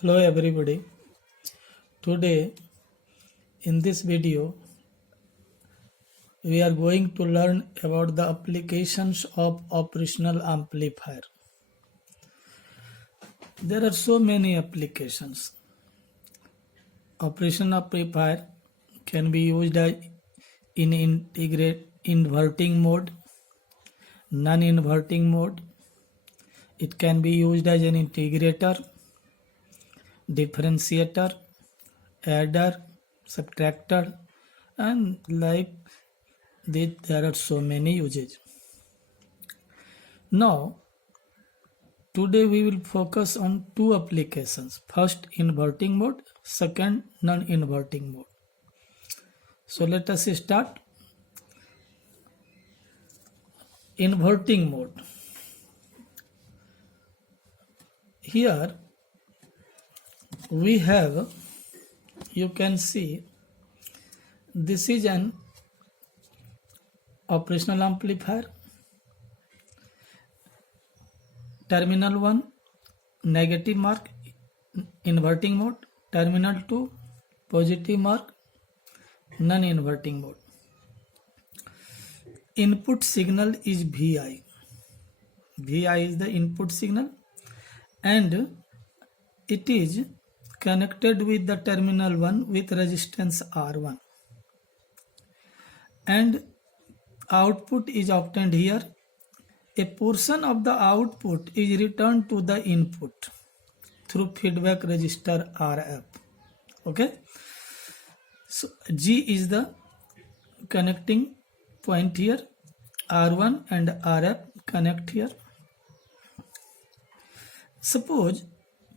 Hello everybody. Today in this video we are going to learn about the applications of operational amplifier. There are so many applications. Operation amplifier can be used in inverting mode, non-inverting mode. It can be used as an integrator, differentiator, adder, subtractor, and like this there are so many uses. Now today we will focus on two applications. First inverting mode, second non-inverting mode. So let us start. Inverting mode. Here we have, you can see, this is an operational amplifier. Terminal 1 negative mark, inverting mode. Terminal 2 positive mark, non-inverting mode. Input signal is Vi. Vi is the input signal and it is connected with the terminal 1 with resistance R1, and output is obtained here. A portion of the output is returned to the input through feedback resistor RF. Okay, so G is the connecting point here, R1 and RF connect here. Suppose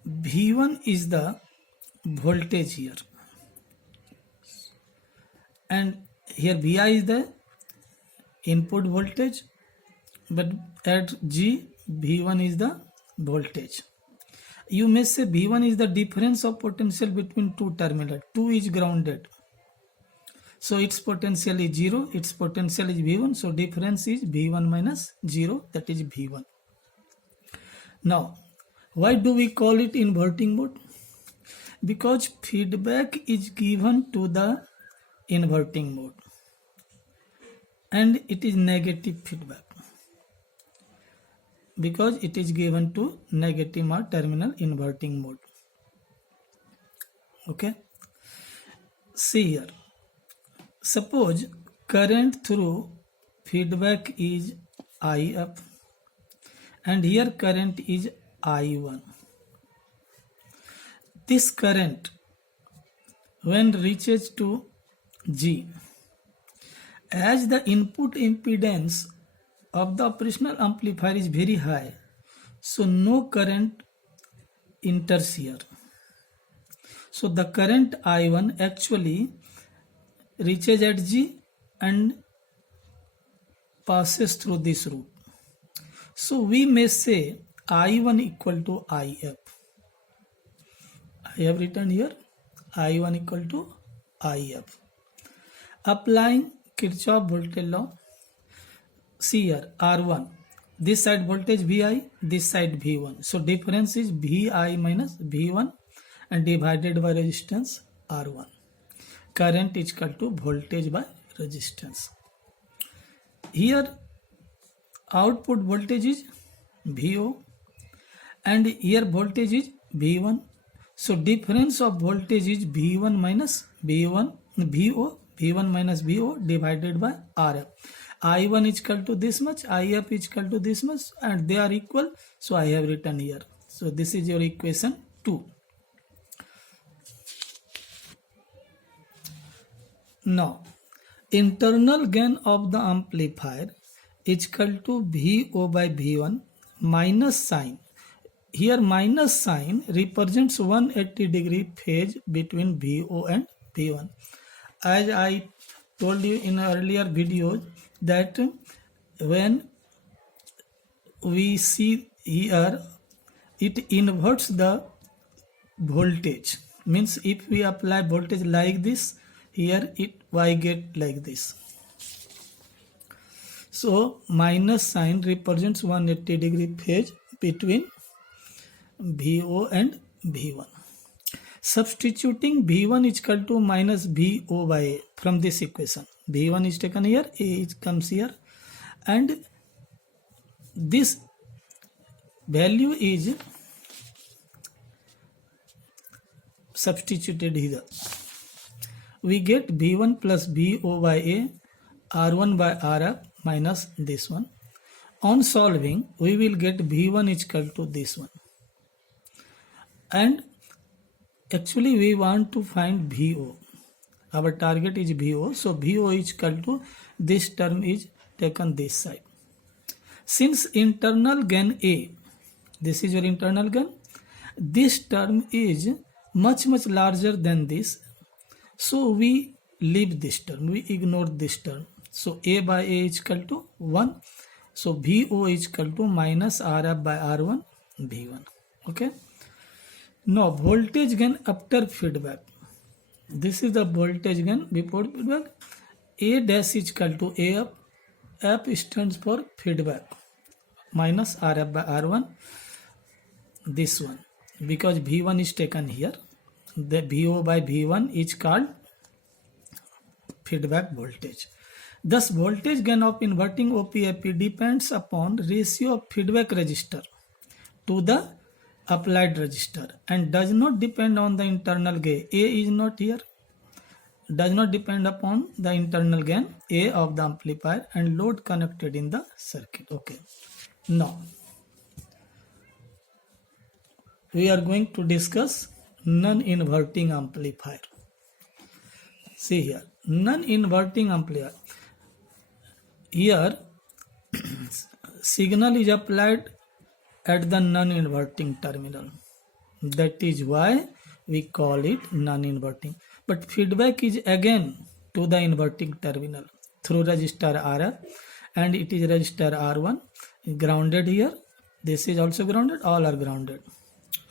V1 is the voltage here, and here Vi is the input voltage, but at G V1 is the voltage. You may say V1 is the difference of potential between two terminals. 2 is grounded, so its potential is 0, its potential is V1, so difference is V1 minus 0, that is V1. Now why do we call it inverting mode? Because feedback is given to the inverting mode and it is negative feedback because it is given to negative or terminal inverting mode. Okay, see here, suppose current through feedback is IF and here current is I1. This current when reaches to G, as the input impedance of the operational amplifier is very high, so no current enters here. So the current I1 actually reaches at G and passes through this route. So we may say I1 equal to IF. I have written here I1 equal to IF. Applying Kirchhoff voltage law, see here R1, this side voltage Vi, this side V1. So difference is Vi minus V1 and divided by resistance R1. Current is equal to voltage by resistance. Here output voltage is Vo and here voltage is V1. So difference of voltage is V1 minus V1, Vo, V1 minus Vo divided by RF. I1 is equal to this much, IF is equal to this much, and they are equal. So I have written here. So this is your equation 2. Now internal gain of the amplifier is equal to Vo by V1 minus sign. Here minus sign represents 180 degree phase between Vo and V1. As I told you in earlier videos that when we see here, it inverts the voltage. Means if we apply voltage like this, here it Y get like this. So minus sign represents 180 degree phase between Vo and V1. Substituting V1 is equal to minus VO by A from this equation. V1 is taken here, A comes here, and this value is substituted here. We get V1 plus VO by A, R1 by RF minus this one. On solving, we will get V1 is equal to this one. And actually we want to find VO. Our target is VO. So VO is equal to this term is taken this side. Since internal gain A, this is your internal gain, this term is much larger than this. So we leave this term, we ignore this term. So A by A is equal to 1. So VO is equal to minus RF by R1 V1. Okay. Now voltage gain after feedback. This is the voltage gain before feedback. A dash is equal to AF. F stands for feedback. Minus RF by R1. This one. Because V1 is taken here. The VO by V1 is called feedback voltage. Thus, voltage gain of inverting OP-AP depends upon ratio of feedback resistor to the applied resistor and does not depend on the internal gain. A is not here. Does not depend upon the internal gain A of the amplifier and load connected in the circuit. Okay. Now, we are going to discuss non-inverting amplifier. See here, non-inverting amplifier. Here, signal is applied at the non-inverting terminal. That is why we call it non-inverting. But feedback is again to the inverting terminal through resistor RF, and it is resistor R1 grounded here. This is also grounded. All are grounded.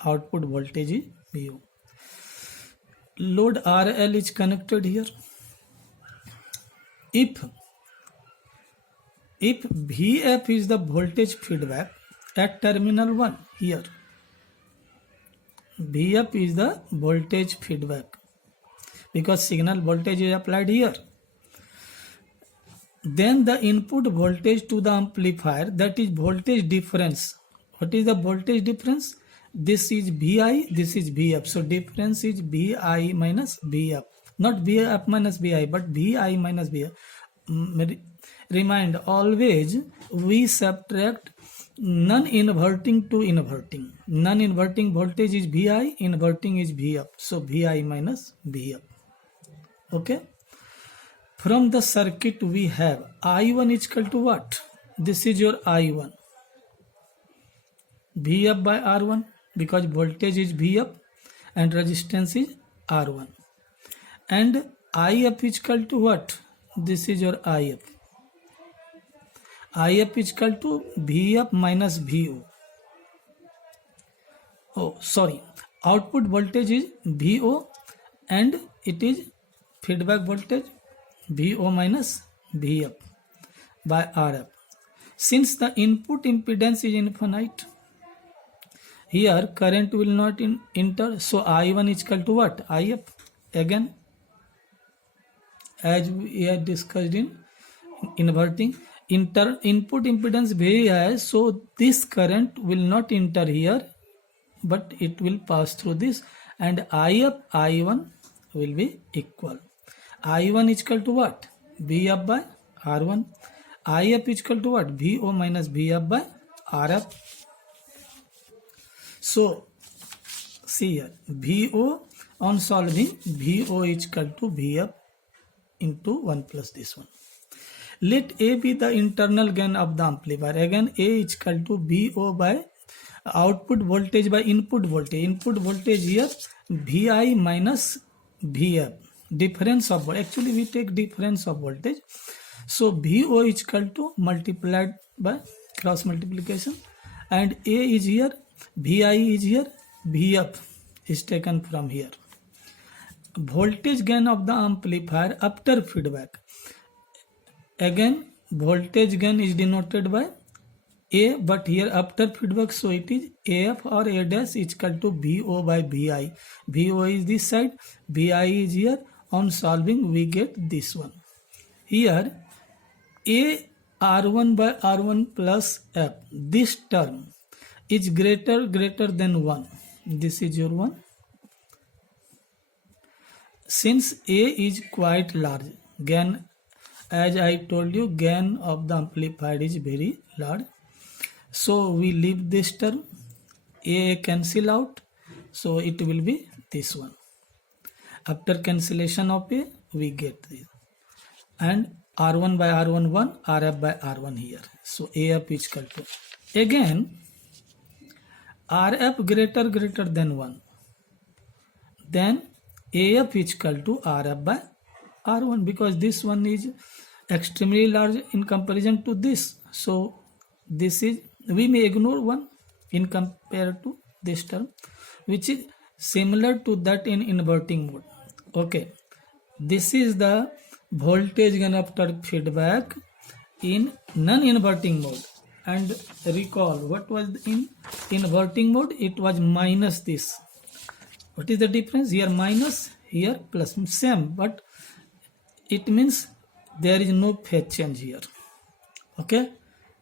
Output voltage is VO. Load RL is connected here. If VF is the voltage feedback at terminal 1 here, VF is the voltage feedback because signal voltage is applied here. Then the input voltage to the amplifier, that is voltage difference. What is the voltage difference? This is VI, this is VF. So difference is VI minus VF. Not VF minus VI, but VI minus VF. Remind, always we subtract non-inverting to inverting. Non-inverting voltage is VI, inverting is VF. So VI minus VF. Okay. From the circuit we have I1 is equal to what? This is your I1. VF by R1 because voltage is VF and resistance is R1. And IF is equal to what? This is your IF. IF is equal to VF minus VO. Oh, sorry. Output voltage is VO and it is feedback voltage VO minus VF by RF. Since the input impedance is infinite, here current will not enter. So I1 is equal to what? IF. Again, as we had discussed in inverting, input impedance very high, so this current will not enter here, but it will pass through this, and IF I1 will be equal. I1 is equal to what? VF by R1. IF is equal to what? VO minus VF by RF. So see here, VO on solving, VO is equal to VF into 1 plus this one. Let A be the internal gain of the amplifier. Again, A is equal to VO by output voltage by input voltage. Input voltage here VI minus VF. Difference of voltage. Actually, we take difference of voltage. So VO is equal to multiplied by cross multiplication, and A is here, VI is here, VF is taken from here. Voltage gain of the amplifier after feedback. Again, voltage gain is denoted by A, but here after feedback, so it is AF or A dash is equal to VO by VI. VO is this side, VI is here. On solving, we get this one. Here, A R1 by R1 plus F, this term is greater than 1. This is your one. Since A is quite large, gain, as I told you, gain of the amplifier is very large. So we leave this term, A cancel out, so it will be this one. After cancellation of A, we get this. And R1 by R1 1, RF by R1 here. So AF is equal to. Again, RF greater than 1. Then AF is equal to RF by R1 because this one is extremely large in comparison to this. So this is, we may ignore one in compared to this term, which is similar to that in inverting mode. Okay, this is the voltage gain after feedback in non-inverting mode. And recall what was in inverting mode, it was minus this. What is the difference? Here minus, here plus, same, but it means there is no phase change here. Okay,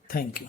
thank you.